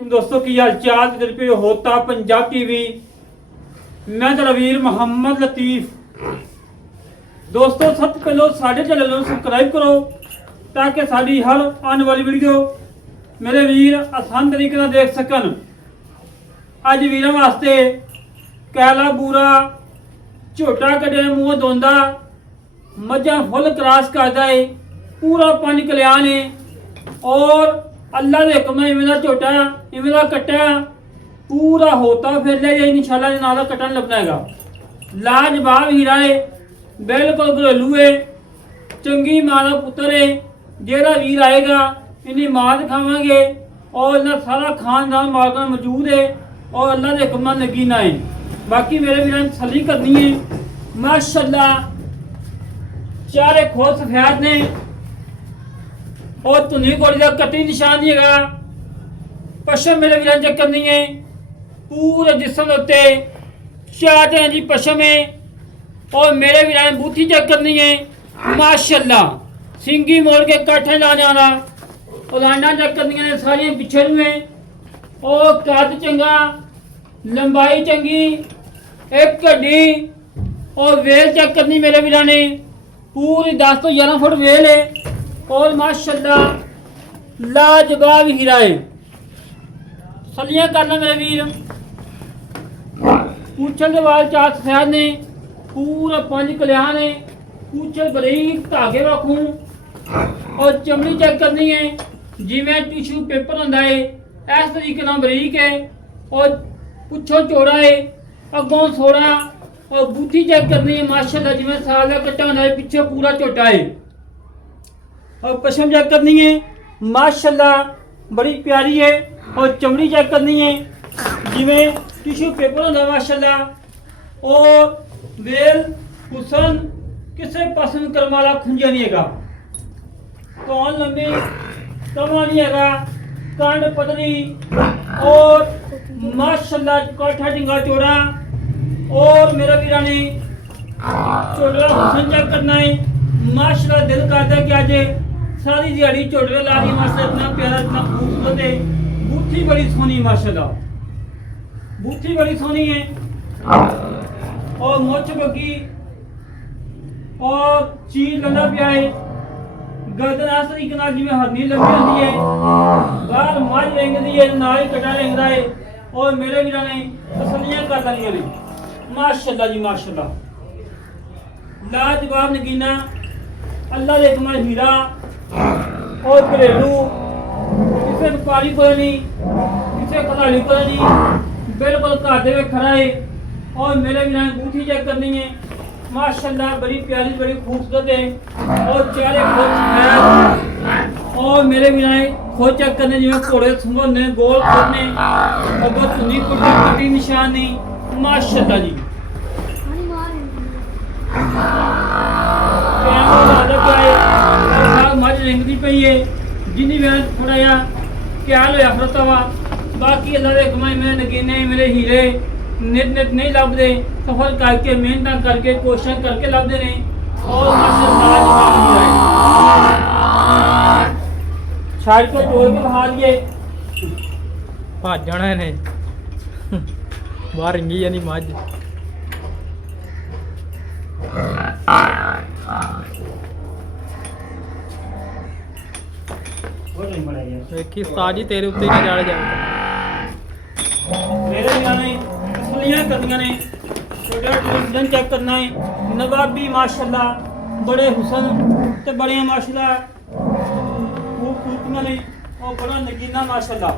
दोस्तों की हाल चाल इधर पे होता पंजाब टीवी। मैं तलवीर मोहम्मद लतीफ। दोस्तों सबसे पहले साढ़े चैनल को सब्सक्राइब करो ताकि साड़ी हर आने वाली वीडियो मेरे वीर आसान तरीके से देख सकन। अज वीर वास्ते कैला बूरा झोटा कटे मूँह धोंदा मझा फुल क्रॉस करता है, पूरा पानी कल्याण है और अल्लाह के हुक्म इवें दा झोटा इवें दा कट्टा पूरा होता फिर लिया इंशाल्लाह दे नाल कट्टन लगना हैगा। लाजवाब हीरा है, बिल्कुल घरेलू है, चंगी मां दा पुत्र है। जेड़ा वीर आएगा इन्हें मां दिखावांगे और इन्हें सारा खानदान मालका मौजूद है और अल्लाह के हुक्म नाल नगीना है। बाकी मेरे वीरां ने तसल्ली करनी है। माशाअल्लाह चारे खोल सफेद ने और धुनी घोड़ी का कटी निशान नहीं है। पशम मेरे वीर चेक करनी है, पूरे जिसम उत्ते चार जी पशम है और मेरे वीर ने बूथी चेक करनी है। माशाअल्लाह सिंगी मोड़ के काठे ला जाना और लांडा चेक करनी ने सारिया पिछे है और कद चंगा लंबाई चंगी एक घड़ी और वेल चेक करनी मेरे वीर ने पूरी 10 तो 11 फुट वेल है और माशाअल्लाह लाजवाब हीरा है। सलियां करना मेरे वीर, पूछल के वाल चार सफेद ने, पूरा पानी कल्याण है, पूछल बरीक धागे रखूं और चमड़ी चेक करनी है जिमें टिश्यू पेपर होंदा है इस तरीके नाल बरीक है और पुछो चौड़ा है अगों सोड़ा और बूथी चेक करनी है। माशाअल्लाह जिमें साल का कट्टा होंदा है पीछे पूरा झोटा है और पशम चेक करनी है। माशाअल्लाह बड़ी प्यारी है और चमड़ी चेक करनी है जिमें टिश्यू पेपर होंदा माशाअल्लाह और वेल हुसन किसी पासे में करम वाला खुंजा नहीं हैगा, कौन लंबी कमा नहीं हैगा, कांड पतली और माशाअल्लाह काठा डिंगा चौड़ा और मेरा वीरा ने चोड़ा हुसन चेक करना है। माशाअल्लाह दिल करता है कि आज सारी दिहाड़ी चोड़े ला दी माशाअल्लाह, इतना प्यारा इतना खूबसूरत है। बूथी बड़ी सोहनी माशाअल्लाह, बूथी बड़ी सोहनी है और मोछ बगी और चीज लंदा पिया है। गर्दन इस तरीके नाल जिवें हरनी लंबी होंदी है, बाहर मझ रेंगदी है, नाल ही कटा रेंगदा है और मेरे वीरां ने तसल्लियां कर लईआं ने। माशाअल्लाह जी माशाअल्लाह लाजवाब नगीना अल्लाह दे कमाल हीरा और घरेलू, किसी व्यापारी को नहीं, किसी खिलाड़ी को नहीं, बिल्कुल घर दे खड़ा है और मेरे वीरां ने बूथी चेक करनी है। माशाअल्लाह बड़ी प्यारी बड़ी खूबसूरत है और चेहरे और मेरे वीरां ने खोज चेक करने जिवें घोड़े संघोने गोल करने और बहुत धुनी कटी निशान नहीं। माशाअल्लाह जी मझ रेंगदी पई है जिन्नी मैं थोड़ा जहा ख्याल होया खड़ोता वा। बाकी अल्लाह के हुक्म में नगीने मेरे हीरे नित नित नहीं लभदे, सफर करके मेहनत करके कोशिश करके लभदे ने और शायद को तोड़ के बहा लिए भज जाना ने बाहर रिंगी जानी मझ। देखी साजी तेरे उत्ते ही चढ़ जाए। मेरे ने तसल्लियां करनियां ने, छोटा डिवीजन चेक करना है। नवाबी माशाअल्लाह बड़े हुसन ते बड़े माशाअल्लाह खूबसूरतियां ने और बड़ा नगीना माशाअल्लाह।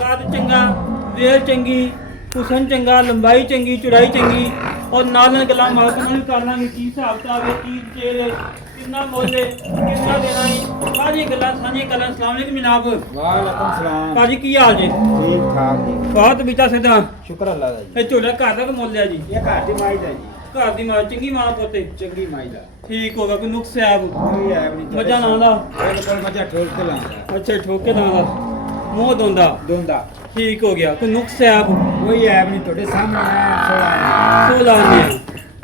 कद चंगा, वेल चंगी, हुसन चंगा, लंबाई चंगी, चौड़ाई चंगी और नाल गल्लां मालकां भी कर लांगे की हिसाब किताब है, की चेहरे कितना मोले कितना देना है, सारी गल्लां सारियां गल्लां। अस्सलाम वालेकुम जनाब। वालेकुम सलाम। पाजी की हाल जी? ठीक ठाक जी। बहुत बीता सदा शुक्र अल्लाह दा जी। ਇਹ ਝੋਲਾ ਘਰ ਦਾ ਕਿ ਮੁੱਲ ਲਿਆ ਜੀ? ਇਹ ਘਰ ਦੀ ਮਾਈ ਦਾ ਜੀ, ਘਰ ਦੀ ਮਾਂ ਚੰਗੀ ਮਾਂ ਪੋਤੇ ਚੰਗੀ ਮਾਈ ਦਾ। ਠੀਕ ਹੋਗਾ ਕੋਈ ਨੁਕਸ ਹੈ ਆਪ ਕੋਈ ਐਬ ਨਹੀਂ। ਮੱਝਾਂ ਨਾਂ ਦਾ ਬਿਲਕੁਲ ਮੱਝਾਂ ਠੋਕ ਕੇ ਲਾਉਂਦਾ। ਅੱਛਾ ਠੋਕੇ ਨਾਂ ਦਾ ਮੂੰਹ ਦੋਂਦਾ ਦੋਂਦਾ ਠੀਕ ਹੋ ਗਿਆ ਕੋਈ ਨੁਕਸ ਹੈ ਆਪ ਕੋਈ ਐਬ ਨਹੀਂ, ਤੁਹਾਡੇ ਸਾਹਮਣੇ 16 ਨੇ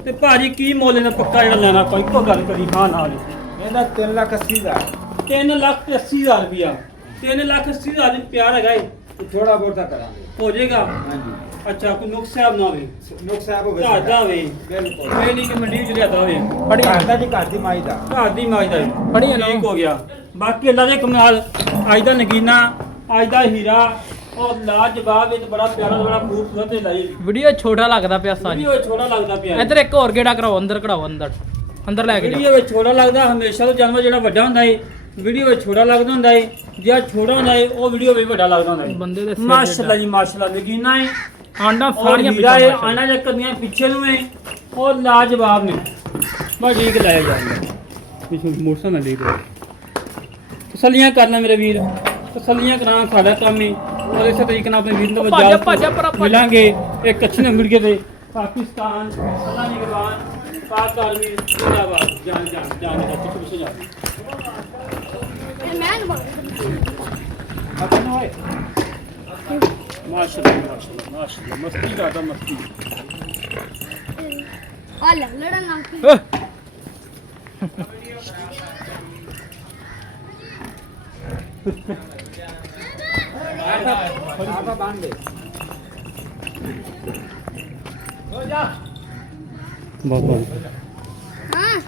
ਤੇ ਭਾਜੀ ਕੀ ਮੁੱਲ ਨੇ ਪੱਕਾ ਜਿਹੜਾ ਲੈਣਾ ਕੋਈ ਇੱਕੋ ਗੱਲ ਕਰੀ ਹਾਂ ਨਾਲ ਇਹਦਾ 3,80,000। 3,80,000 ਰੁਪਇਆ 3,80,000 ਪਿਆਰ ਹੈਗਾ ਏ ਥੋੜਾ ਬਹੁਤਾ ਕਰਾਂਗੇ ਹੋ ਜਾਏਗਾ ਹਾਂਜੀ ਅੱਛਾ ਕੋਈ ਨੁਕਸ ਸਾਹਿਬ ਨਾ ਹੋਵੇ ਨੁਕ ਸਾਹਿਬ ਹੋਵੇ ਘਰ ਦਾ ਹੋਵੇ ਬਿਲਕੁਲ ਇਹ ਨਹੀਂ ਕਿ ਮੰਡੀ ਵਿੱਚ ਲਿਆਦਾ ਹੋਵੇ ਫੜੀ ਘਰ ਦਾ ਜੀ ਘਰ ਦੀ ਮਾਈ ਦਾ ਘਰ ਦੀ ਮਾਜ ਦਾ ਫੜੀ ਨਾ। ਠੀਕ ਹੋ ਗਿਆ ਬਾਕੀ ਅੱਲਾ ਦੇ ਕਮਾਲ ਅੱਜ ਦਾ ਨਗੀਨਾ ਅੱਜ ਦਾ ਹੀਰਾ ਔਰ ਲਾਜਵਾਬ ਇਹ ਬੜਾ ਪਿਆਰਾ ਬੜਾ ਖੂਬਸੂਰਤ ਹੈ ਲਾਈ ਵੀਡੀਓ ਛੋਟਾ ਲੱਗਦਾ ਪਿਆ ਸਾਜੀ ਵੀਡੀਓ ਛੋਟਾ ਲੱਗਦਾ ਪਿਆ ਇੱਧਰ ਇੱਕ ਹੋਰ ਗੇੜਾ ਕਰਾਓ ਅੰਦਰ ਕਢਾਓ ਅੰਦਰ ਅੰਦਰ ਲੈ ਕੇ ਵੀਡੀਓ ਵਿੱਚ ਛੋਟਾ ਲੱਗਦਾ ਹਮੇਸ਼ਾ ਤੋਂ ਜਾਨਵਰ ਜਿਹੜਾ ਵੱਡਾ ਹੁੰਦਾ ਏ ਵੀਡੀਓ ਵਿੱਚ ਛੋਟਾ ਲੱਗਦਾ ਹੁੰਦਾ ਏ ਜਿਹੜਾ ਛੋਟਾ ਹੁੰਦਾ ਏ ਉਹ ਵੀਡੀਓ ਵਿੱਚ ਵੱਡਾ ਲੱਗਦਾ ਹੁੰਦਾ ਏ ਬੰਦੇ ਦੇ ਸਿਰ ਮਾਸ਼ਾਅੱਲਾ ਜੀ ਮਾਸ਼ਾਅੱਲਾ ਨਗੀਨਾ ਏ ਆਂਡਾ ਔਰ ਸਾਰੀਆਂ ਹੀਰਾ ਏ ਪਿੱਛੇ ਆਣਾ ਜਾਂ ਕਰਨੀਆਂ ਪਿੱਛੇ ਨੂੰ ਏ ਔਰ ਲਾਜਵਾਬ ਨੇ ਬਸ ਠੀਕ ਲਾਇਆ ਜਾਂਦਾ ਪਿੱਛੇ ਮੋਟਰਸਾਈਕਲ ਨਾਲ ਲੈ ਦੋ ਤਸੱਲੀਆਂ ਕਰਨਾ ਮੇਰੇ ਵੀਰ ਤਸੱਲੀਆਂ ਕਰਾਉਣਾ ਸਾਡਾ ਕੰਮ ਏ ਔਰ ਇਸੇ ਤਰੀਕੇ ਨਾਲ ਆਪਣੇ ਵੀਰ ਨੂੰ ਭੱਜ, ਭੱਜ, ਭੱਜ। ਮਿਲਾਂਗੇ ਇੱਕ ਅੱਛੀ ਨੰਬਰ ਤੇ ਪਾਕਿਸਤਾਨ ਅੱਲਾਹ ਨਿਗਰਾਨ ਪਾਕ ਆਰਮੀ ਜ਼ਿੰਦਾਬਾਦ ਜਾਨ ਜਾਨ ਜਾਨ ਦਾ ਪਿੱਛੇ ਜਾ ਆਪਣਾ ਹੋਏ ਮਾਸ਼ਾਅੱਲਾ ਮਾਸ਼ਾਅੱਲਾ ਮਾਸ਼ਾਅੱਲਾ ਮਸਤੀ ਕਰਦਾ ਮਸਤੀ ਲੜਨ ਲੱਗ ਪਈ ਆਪਾ ਬੰਦ ਦੇ ਬਹੁਤ ਬਹੁਤ ਹਾਂ